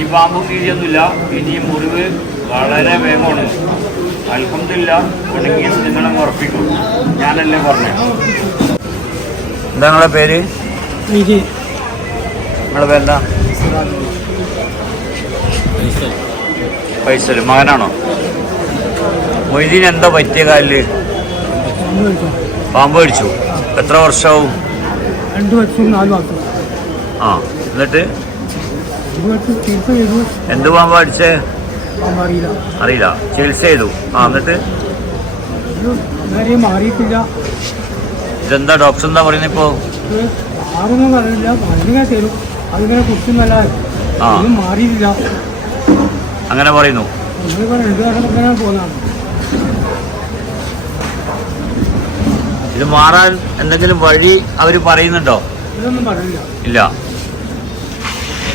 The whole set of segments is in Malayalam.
ഈ പാമ്പ് കീഴിയൊന്നുമില്ല ഇനി മുറിവ് വളരെ വേഗമാണ്. അൽഹംദില്ല ഉണങ്ങി നിങ്ങളെ ഉറപ്പിക്കും. ഞാനല്ലേ പറഞ്ഞേ. എന്താ നിങ്ങളെ പേര്? നിങ്ങളെ പേരെന്താ? പൈസ മകനാണോ? മൊയ്തീൻ എന്താ പറ്റിയ കാലിൽ? പാമ്പ് കടിച്ചു. എത്ര വർഷമാവും രണ്ട് വർഷവും നാല് മാസം. ആ എന്നിട്ട് രണ്ട് വർഷം ചികിത്സ ചെയ്തു എന്ത് പാമ്പ് അടിച്ചേ? അറിയില്ല. ചികിത്സ ചെയ്തു. ആ എന്നിട്ട്? മാറിയിട്ടില്ല ഇതെന്താ ഡോക്ടർ എന്താ പറയുന്നത് ഇപ്പോ. ഇത് അങ്ങനെ പറയുന്നു. ഇത് മാറാൻ എന്തെങ്കിലും വഴി അവർ പറയുന്നുണ്ടോ? ഇതൊന്നും പറയില്ല ഇല്ല.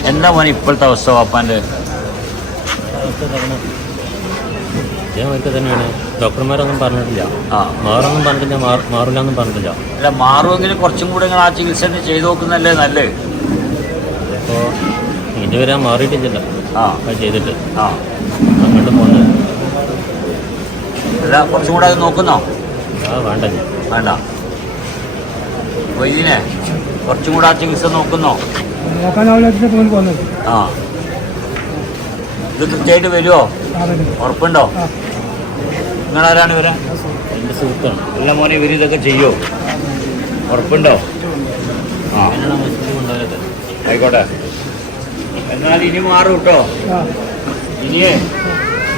എന്താ മോനെ ഇപ്പോഴത്തെ അവസ്ഥ വാപ്പാന്റെ? ഇതേമാതിരി തന്നെയാണ്. ഡോക്ടർമാരൊന്നും പറഞ്ഞിട്ടില്ല. ആ. മാറൊന്നും പറഞ്ഞിട്ടില്ല മാറില്ല എന്നും പറഞ്ഞിട്ടില്ല. അല്ല മാറുമെങ്കിലും കുറച്ചും കൂടെ നിങ്ങൾ ആ ചികിത്സ തന്നെ ചെയ്തു നോക്കുന്നല്ലേ നല്ലത്? അപ്പോൾ ഇതുവരെ മാറിയിട്ടില്ല. ആ. അത് ചെയ്തിട്ട്. ആ. അങ്ങോട്ട് പോകുന്നത് അല്ല കുറച്ചും കൂടെ അത് നോക്കുന്നോ? ആ വേണ്ട. വേണ്ട. വൈദ്യനെ കുറച്ചും കൂടെ ആ ചികിത്സ നോക്കുന്നോ? ആ. ഇത് കൃത്യമായിട്ട് വരുമോ ഉറപ്പുണ്ടോ? നിങ്ങളാരാണ് ഇവരെ? എന്റെ സുഹൃത്താണ്. എല്ലാ മോനെ ഇവർ ഇതൊക്കെ ചെയ്യോ? ഉറപ്പുണ്ടോ? ആ. ആയിക്കോട്ടെ. എന്നാൽ ഇനി മാറും കേട്ടോ. ഇനിയേ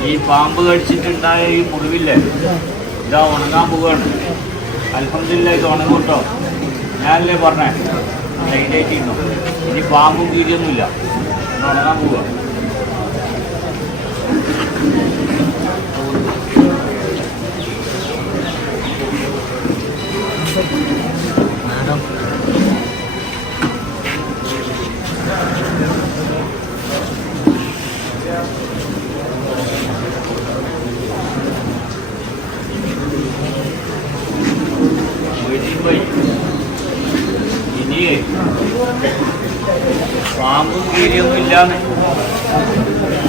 ഈ പാമ്പ് കടിച്ചിട്ടുണ്ടായ ഈ മുറിവില്ലേ? ഇതാ ഉണങ്ങാൻ പോവുകയാണ് അല്പം ഇത് ഉണങ്ങും കേട്ടോ. ഞാനല്ലേ പറഞ്ഞേ? ഇരുന്നോ ഇനി പാമ്പും കീരിയൊന്നുമില്ല. ഉണങ്ങാൻ പോവുക മൊയ്തീൻ ഭായ്, ഇനിയേ പാമ്പും കീരിയൊന്നും ഇല്ലാന്ന്.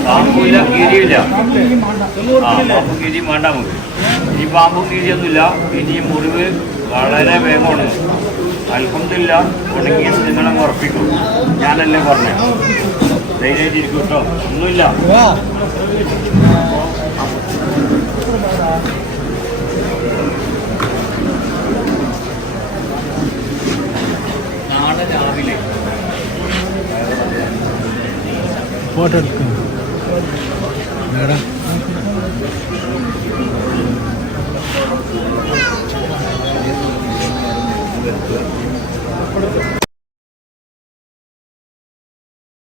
പാമ്പുമില്ല കീരിയില്ല ആ പാമ്പും കീരിയും വേണ്ട നമുക്ക്. ഈ പാമ്പും കീരിയൊന്നുമില്ല ഇനി മുറിവ് വളരെ വേഗമാണ്. അല്പമില്ല ഉണങ്ങി നിങ്ങളെ ഉറപ്പിക്കും. ഞാനല്ലേ പറഞ്ഞേ. ധൈര്യമായിട്ടിരിക്കും കേട്ടോ. ഒന്നുമില്ല. നാളെ മേഡം ഫോട്ടോ എടുക്കുന്നു